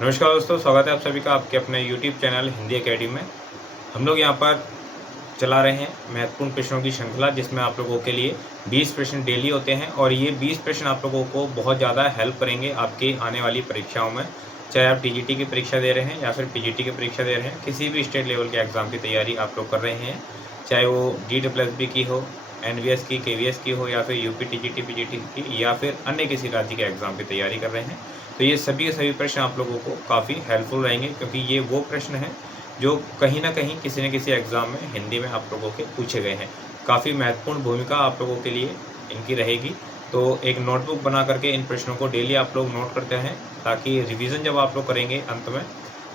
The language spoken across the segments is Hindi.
नमस्कार दोस्तों, स्वागत है आप सभी का आपके अपने YouTube चैनल हिंदी एकेडमी में। हम लोग यहाँ पर चला रहे हैं महत्वपूर्ण प्रश्नों की श्रृंखला, जिसमें आप लोगों के लिए 20 प्रश्न डेली होते हैं और ये 20 प्रश्न आप लोगों को बहुत ज़्यादा हेल्प करेंगे आपकी आने वाली परीक्षाओं में। चाहे आप टीजीटी की परीक्षा दे रहे हैं या फिर पीजीटी की परीक्षा दे रहे हैं, किसी भी स्टेट लेवल के एग्ज़ाम की तैयारी आप लोग कर रहे हैं, चाहे वो DSSB की हो, एनवीएस की, केवीएस की हो या फिर यूपी टीजीटी, पीजीटी की या फिर अन्य किसी राज्य के एग्ज़ाम की तैयारी कर रहे हैं। तो ये सभी के सभी प्रश्न आप लोगों को काफ़ी हेल्पफुल रहेंगे, क्योंकि ये वो प्रश्न हैं जो कहीं न कहीं किसी न किसी एग्ज़ाम में हिंदी में आप लोगों के पूछे गए हैं। काफ़ी महत्वपूर्ण भूमिका आप लोगों के लिए इनकी रहेगी। तो एक नोटबुक बना करके इन प्रश्नों को डेली आप लोग नोट करते हैं, ताकि रिवीजन जब आप लोग करेंगे अंत में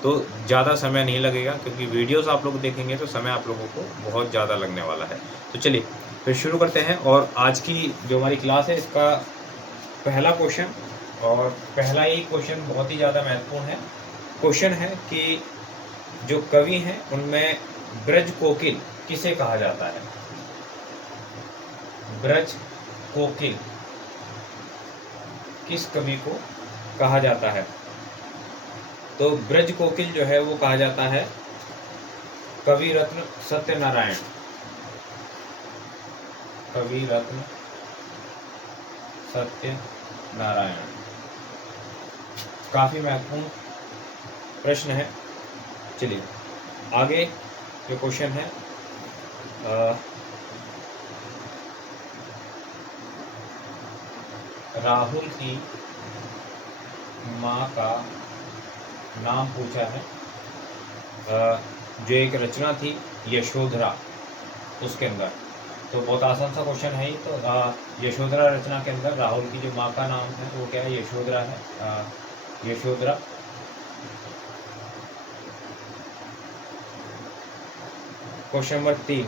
तो ज़्यादा समय नहीं लगेगा, क्योंकि वीडियोज़ आप लोग देखेंगे तो समय आप लोगों को बहुत ज़्यादा लगने वाला है। तो चलिए फिर शुरू करते हैं। और आज की जो हमारी क्लास है, इसका पहला क्वेश्चन, और पहला ही क्वेश्चन बहुत ही ज़्यादा महत्वपूर्ण है। क्वेश्चन है कि जो कवि हैं उनमें ब्रज कोकिल किसे कहा जाता है? ब्रज कोकिल किस कवि को कहा जाता है? तो ब्रज कोकिल जो है वो कहा जाता है कवि रत्न सत्यनारायण। कवि रत्न सत्यनारायण। काफ़ी महत्वपूर्ण प्रश्न है। चलिए आगे जो क्वेश्चन है, राहुल की माँ का नाम पूछा है। जो एक रचना थी यशोधरा, उसके अंदर, तो बहुत आसान सा क्वेश्चन है ही। तो यशोधरा रचना के अंदर राहुल की जो माँ का नाम है वो क्या है? यशोधरा है। यशोधरा। क्वेश्चन नंबर 3,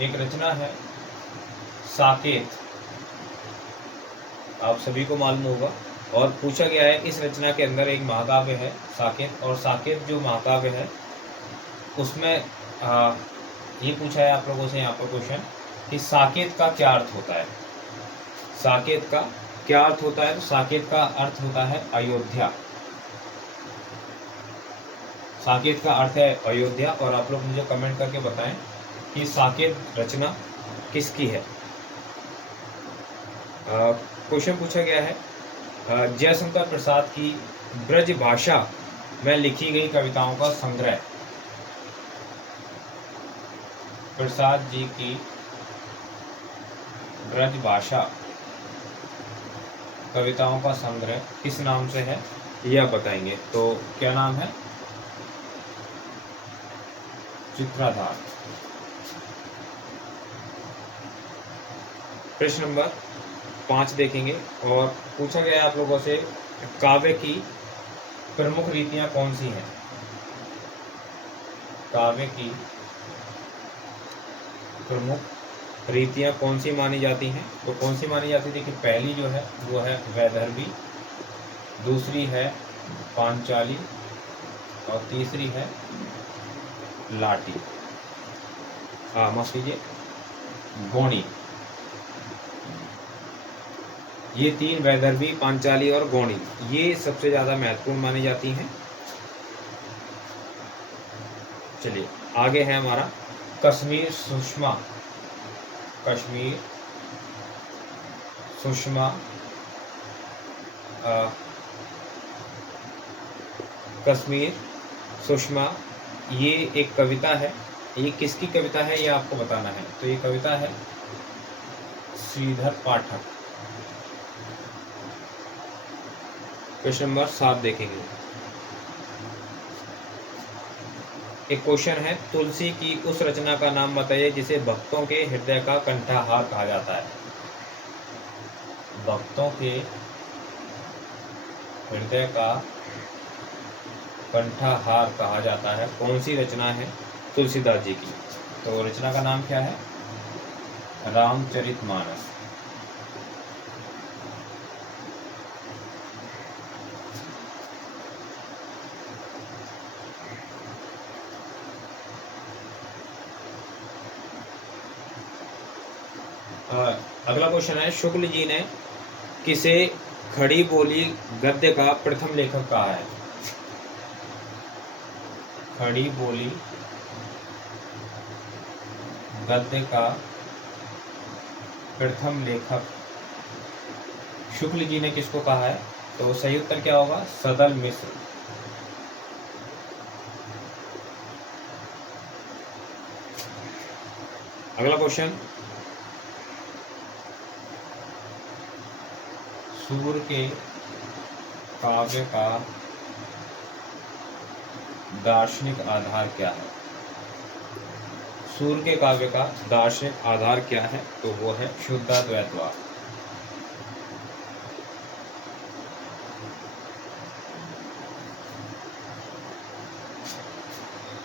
एक रचना है साकेत, आप सभी को मालूम होगा, और पूछा गया है इस रचना के अंदर एक महाकाव्य है साकेत, और साकेत जो महाकाव्य है उसमें ये पूछा है आप लोगों से यहाँ पर क्वेश्चन कि साकेत का क्या अर्थ होता है? साकेत का क्या अर्थ होता है? तो साकेत का अर्थ होता है अयोध्या। साकेत का अर्थ है अयोध्या। और आप लोग मुझे कमेंट करके बताएं कि साकेत रचना किसकी है। क्वेश्चन पूछा गया है जयशंकर प्रसाद की ब्रज भाषा में लिखी गई कविताओं का संग्रह। प्रसाद जी की ब्रज भाषा कविताओं का संग्रह किस नाम से है, यह बताएंगे। तो क्या नाम है? चित्राधार। प्रश्न नंबर 5 देखेंगे, और पूछा गया है आप लोगों से काव्य की प्रमुख रीतियां कौन सी हैं? काव्य की प्रमुख रीतियां कौन सी मानी जाती हैं? तो कौन सी मानी जाती थी कि पहली जो है वो है वैदर्भी, दूसरी है पांचाली, और तीसरी है लाटी, माफ कीजिए, गौणी। ये तीन, वैदर्भी, पांचाली और गौणी, ये सबसे ज़्यादा महत्वपूर्ण मानी जाती हैं। चलिए आगे है हमारा कश्मीर सुषमा। कश्मीर सुषमा कश्मीर सुषमा ये एक कविता है। ये किसकी कविता है ये आपको बताना है। तो ये कविता है श्रीधर पाठक। क्वेश्चन नंबर 7 देखेंगे। एक क्वेश्चन है तुलसी की उस रचना का नाम बताइए जिसे भक्तों के हृदय का कंठहार कहा जाता है। भक्तों के हृदय का कंठहार कहा जाता है, कौन सी रचना है? तुलसीदास जी की। तो रचना का नाम क्या है? रामचरितमानस। अगला क्वेश्चन है शुक्ल जी ने किसे खड़ी बोली गद्य का प्रथम लेखक कहा है? खड़ी बोली गद्य का प्रथम लेखक शुक्ल जी ने किसको कहा है? तो सही उत्तर क्या होगा? सदल मिश्र। अगला क्वेश्चन, सूर के काव्य का दार्शनिक आधार क्या है? सूर के काव्य का दार्शनिक आधार क्या है? तो वो है शुद्धाद्वैतवाद।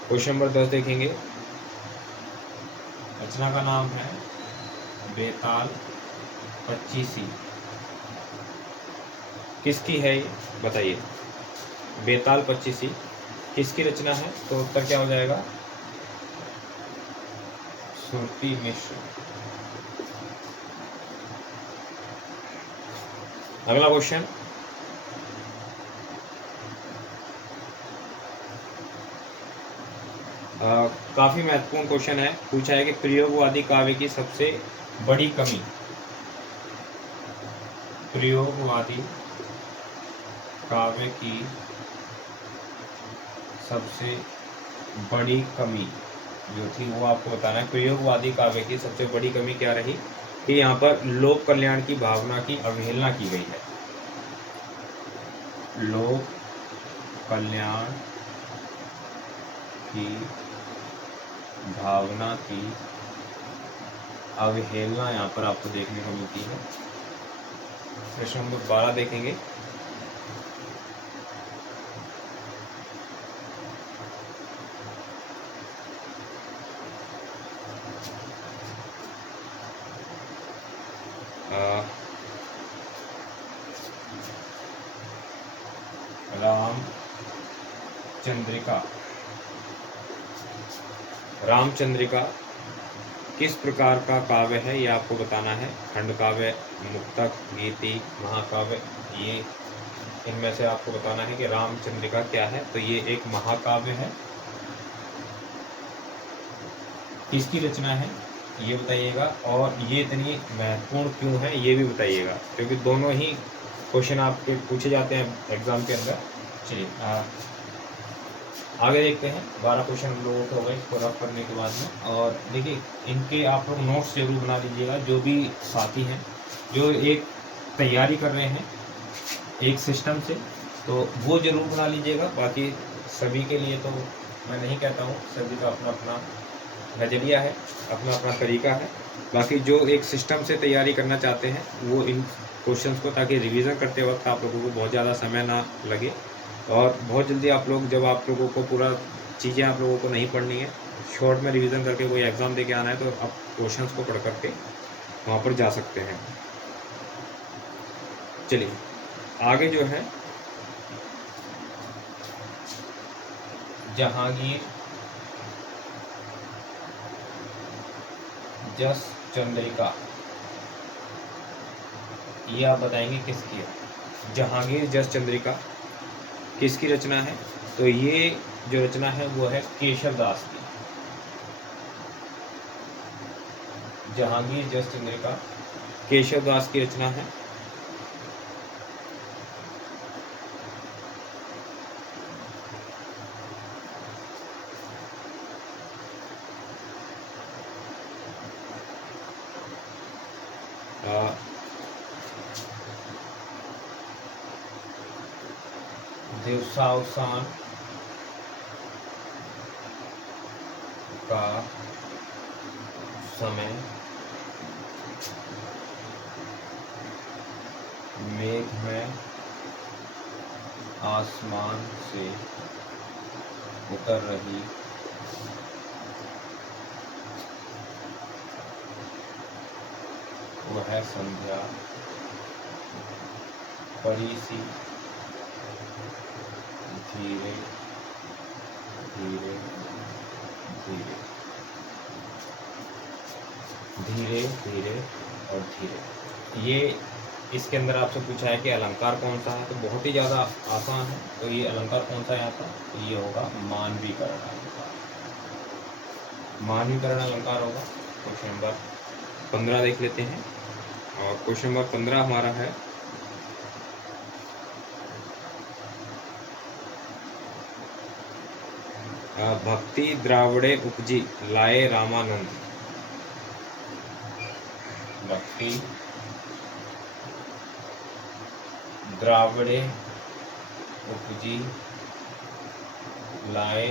क्वेश्चन नंबर 10 देखेंगे। रचना का नाम है बेताल पच्चीसी। किसकी है ये बताइए? बेताल पच्चीसी किसकी रचना है? तो उत्तर क्या हो जाएगा? सुरती मिश्र। अगला क्वेश्चन, काफी महत्वपूर्ण क्वेश्चन है। पूछा है कि प्रयोगवादी काव्य की सबसे बड़ी कमी। प्रयोगवादी काव्य की सबसे बड़ी कमी जो थी वो आपको बताना है। प्रयोगवादी काव्य की सबसे बड़ी कमी क्या रही? कि यहाँ पर लोक कल्याण की भावना की अवहेलना की गई है। लोक कल्याण की भावना की अवहेलना यहाँ पर आपको देखने को मिलती है। प्रश्न नंबर 12 देखेंगे। रामचंद्रिका किस प्रकार का काव्य है? ये आपको बताना है। खंड काव्य, मुक्तक, गीति, महाकाव्य, ये इनमें से आपको बताना है कि रामचंद्रिका क्या है। तो ये एक महाकाव्य है। किसकी रचना है ये बताइएगा, और ये इतनी महत्वपूर्ण क्यों है ये भी बताइएगा, क्योंकि दोनों ही क्वेश्चन आपके पूछे जाते हैं एग्जाम के अंदर। चलिए आगे देखते हैं। 12 क्वेश्चन हम लोगों को हो गए इसको रफ करने के बाद में। और देखिए इनके आप लोग नोट्स जरूर बना लीजिएगा। जो भी साथी हैं जो एक तैयारी कर रहे हैं एक सिस्टम से, तो वो जरूर बना लीजिएगा। बाकी सभी के लिए तो मैं नहीं कहता हूँ, सभी का अपना अपना नज़रिया है, अपना अपना तरीका है। बाकी जो एक सिस्टम से तैयारी करना चाहते हैं वो इन क्वेश्चंस को, ताकि रिवीजन करते वक्त आप लोगों को बहुत ज़्यादा समय ना लगे और बहुत जल्दी आप लोग, जब आप लोगों को पूरा चीज़ें आप लोगों को नहीं पढ़नी है, शॉर्ट में रिवीजन करके कोई एग्ज़ाम दे के आना है, तो आप क्वेश्चंस को पढ़ करके वहाँ पर जा सकते हैं। चलिए आगे जो है, जहांगीर जस चंद्रिका, ये आप बताएंगे किसकी है? जहांगीर जस चंद्रिका किसकी रचना है? तो ये जो रचना है वो है केशव दास की। जहांगीर जस चंद्रिका केशव दास की रचना है। दिवसावसान का समय मेघ में आसमान से उतर रही वह संध्या परी सी धीरे धीरे धीरे धीरे धीरे और धीरे। ये इसके अंदर आपसे पूछा है कि अलंकार कौन सा है, तो बहुत ही ज़्यादा आसान है। तो ये अलंकार कौन सा है यहाँ पर, तो ये होगा मानवीकरण अलंकार। मानवीकरण अलंकार होगा। क्वेश्चन नंबर 15 देख लेते हैं, और क्वेश्चन नंबर 15 हमारा है भक्ति द्रावड़े उपजी लाए रामानंद। भक्ति द्रावड़े उपजी लाए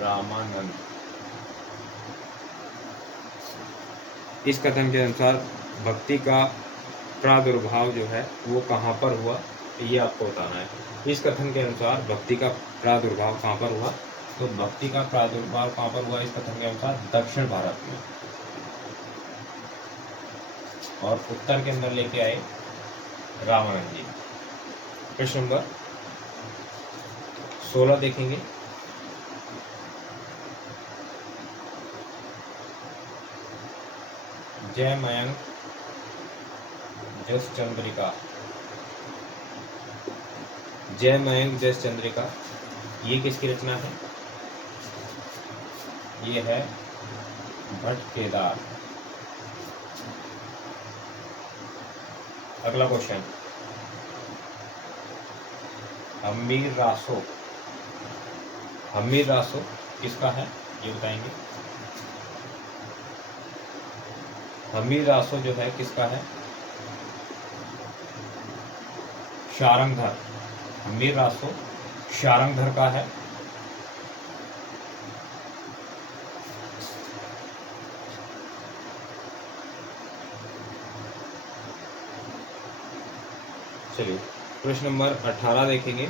रामानंद। इस कथन के अनुसार भक्ति का प्रादुर्भाव जो है वो कहाँ पर हुआ, ये आपको बताना है। इस कथन के अनुसार भक्ति का प्रादुर्भाव कहाँ पर हुआ, तो भक्ति का प्रादुर्भाव कहाँ पर हुआ इस कथन के अनुसार, दक्षिण भारत में। और उत्तर के अंदर लेके आए रामानंद जी। प्रश्न नंबर 16 देखेंगे। जय मयंक जस चंद्रिका। जय मयंक जस चंद्रिका ये किसकी रचना है, ये है भट्ट केदार। अगला क्वेश्चन, हम्मीर रासो। हम्मीर रासो किसका है ये बताएंगे। हम्मीर रासो जो है किसका है, शारंगधर। हम्मीर रासो शारंगधर का है। चलिए प्रश्न नंबर 18 देखेंगे।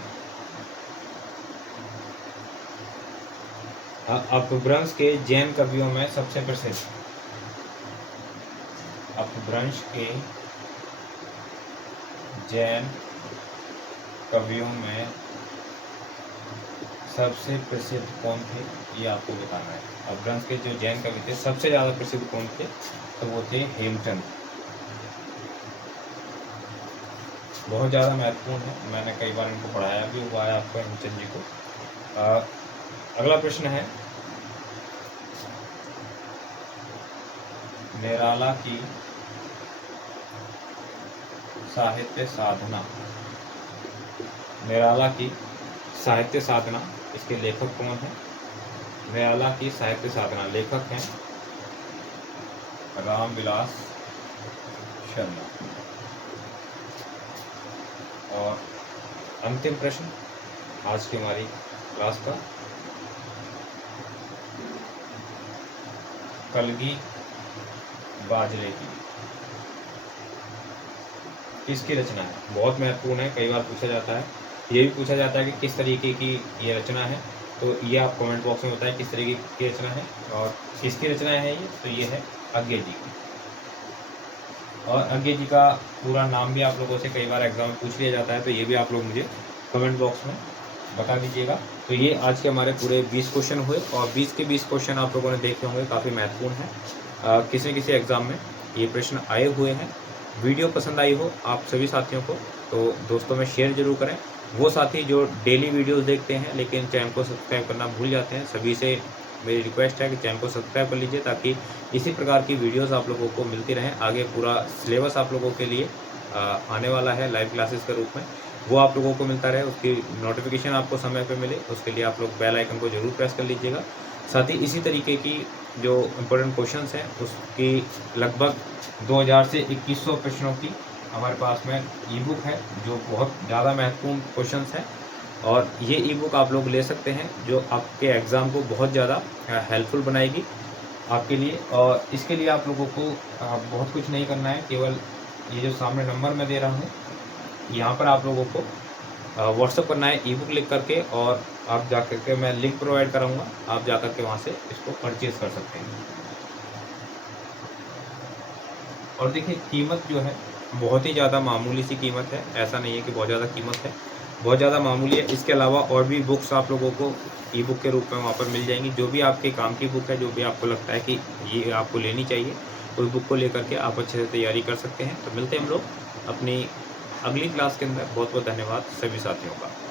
अपभ्रंश के जैन कवियों में सबसे प्रसिद्ध। अपभ्रंश के जैन कवियों में सबसे प्रसिद्ध कौन थे, ये आपको बताना है। अपभ्रंश के जो जैन कवि थे सबसे ज़्यादा प्रसिद्ध कौन थे, तो वो थे हेमचंद। बहुत ज़्यादा महत्वपूर्ण है, मैंने कई बार इनको पढ़ाया भी हुआ है आपको, हेमचंद जी को। अगला प्रश्न है, निराला की साहित्य साधना। निराला की साहित्य साधना, इसके लेखक कौन है। निराला की साहित्य साधना लेखक हैं रामविलास शर्मा। और अंतिम प्रश्न आज की हमारी क्लास का, कलगी बाजरे की किसकी रचना है। बहुत महत्वपूर्ण है, कई बार पूछा जाता है। ये भी पूछा जाता है कि किस तरीके की ये रचना है, तो ये आप कमेंट बॉक्स में बताएं किस तरीके की रचना है और किसकी रचना है ये। तो ये है अज्ञे जी की। और अज्ञे जी का पूरा नाम भी आप लोगों से कई बार एग्जाम में पूछ लिया जाता है, तो ये भी आप लोग मुझे कमेंट बॉक्स में बता दीजिएगा। तो ये आज के हमारे पूरे 20 क्वेश्चन हुए, और 20 के 20 क्वेश्चन आप लोगों ने देखे होंगे, काफ़ी महत्वपूर्ण है। किसी किसी एग्ज़ाम में ये प्रश्न आए हुए हैं। वीडियो पसंद आई हो आप सभी साथियों को तो दोस्तों में शेयर जरूर करें। वो साथी जो डेली वीडियोस देखते हैं लेकिन चैनल को सब्सक्राइब करना भूल जाते हैं, सभी से मेरी रिक्वेस्ट है कि चैनल को सब्सक्राइब कर लीजिए, ताकि इसी प्रकार की वीडियोस आप लोगों को मिलती रहें। आगे पूरा सिलेबस आप लोगों के लिए आने वाला है लाइव क्लासेस के रूप में, वो आप लोगों को मिलता रहे, उसकी नोटिफिकेशन आपको समय पे मिले, उसके लिए आप लोग बेल आइकन को जरूर प्रेस कर लीजिएगा। साथ ही इसी तरीके की जो इम्पोर्टेंट क्वेश्चंस हैं उसकी लगभग 2000 से 2100 प्रश्नों की हमारे पास में ई बुक है, जो बहुत ज़्यादा महत्वपूर्ण क्वेश्चंस हैं। और ये ई बुक आप लोग ले सकते हैं, जो आपके एग्ज़ाम को बहुत ज़्यादा हेल्पफुल बनाएगी आपके लिए। और इसके लिए आप लोगों को बहुत कुछ नहीं करना है, केवल ये जो सामने नंबर मैं दे रहा हूँ यहाँ पर आप लोगों को व्हाट्सअप करना है ई बुक लिख करके, और आप जा करके मैं लिंक प्रोवाइड कराऊंगा, आप जा करके वहाँ से इसको परचेज कर सकते हैं। और देखिए कीमत जो है बहुत ही ज़्यादा मामूली सी कीमत है, ऐसा नहीं है कि बहुत ज़्यादा कीमत है, बहुत ज़्यादा मामूली है। इसके अलावा और भी बुक्स आप लोगों को ई बुक के रूप में वहाँ पर मिल जाएंगी। जो भी आपके काम की बुक है, जो भी आपको लगता है कि ये आपको लेनी चाहिए, उस बुक को लेकर के आप अच्छे से तैयारी कर सकते हैं। तो मिलते हैं हम लोग अपनी अगली क्लास के अंदर। बहुत बहुत धन्यवाद सभी साथियों का।